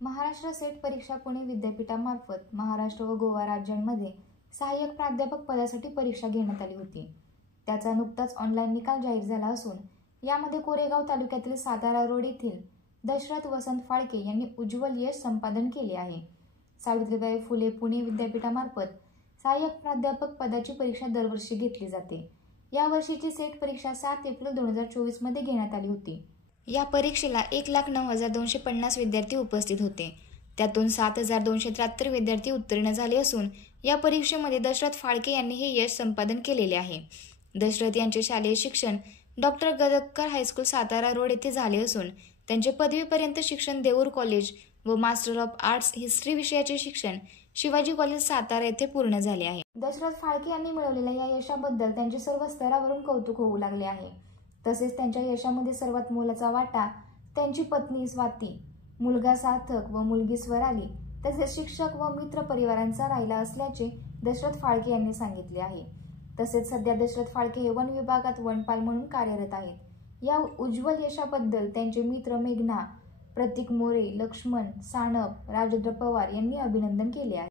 Maharashtra set परीक्षा पुणे विद्यापीठामार्फत महाराष्ट्र व गोवा राज्यांमध्ये सहाय्यक प्राध्यापक पदासाठी परीक्षा घेण्यात आली होती। त्याचा नुकताच ऑनलाईन निकाल जाहीर झाला असून यामध्ये कोरेगाव तालुक्यातील सातारा रोड येथील दशरथ वसंत फाळके यांनी उज्ज्वल यश संपादन केले आहे। सावित्रीबाई फुले पुणे विद्यापीठामार्फत सहाय्यक प्राध्यापक पदाची परीक्षा दरवर्षी घेतली जाते। या वर्षीची सेट परीक्षा 7 एप्रिल 2024 मध्ये घेण्यात आली होती। या परीक्षेला 1,09,250 विद्यार्थी उपस्थित होते। त्यातून 7,273 विद्यार्थी उत्तीर्ण झाले असून या परीक्षेमध्ये दशरथ फाळके यांनी हे यश संपादन केलेले आहे। दशरथ यांचे शालेय शिक्षण डॉक्टर गदगकर हायस्कूल सातारा रोड येथे झाले असून त्यांचे पदवीपर्यंत शिक्षण देऊर कॉलेज व मास्टर ऑफ आर्ट्स हिस्ट्री विषयाचे शिक्षण शिवाजी कॉलेज सातारा येथे पूर्ण झाले आहे। दशरथ फाळके यांनी मिळवलेल्या या यशाबद्दल त्यांचे सर्व स्तरावरून कौतुक होऊ लागले आहे। तसेच त्यांच्या यशामध्ये सर्वात मोलाचा वाटा त्यांची पत्नी स्वाती, मुलगा सार्थक व मुलगी स्वराली तसेच शिक्षक व मित्र परिवारांचा राहिला असल्याचे दशरथ फाळके यांनी सांगितले आहे। तसेच सध्या दशरथ फाळके हे वन विभागात वनपाल म्हणून कार्यरत आहेत। या उज्ज्वल यशाबद्दल त्यांचे मित्र मेघना, प्रतीक मोरे, लक्ष्मण सानप, राजेंद्र पवार यांनी अभिनंदन केले आहे।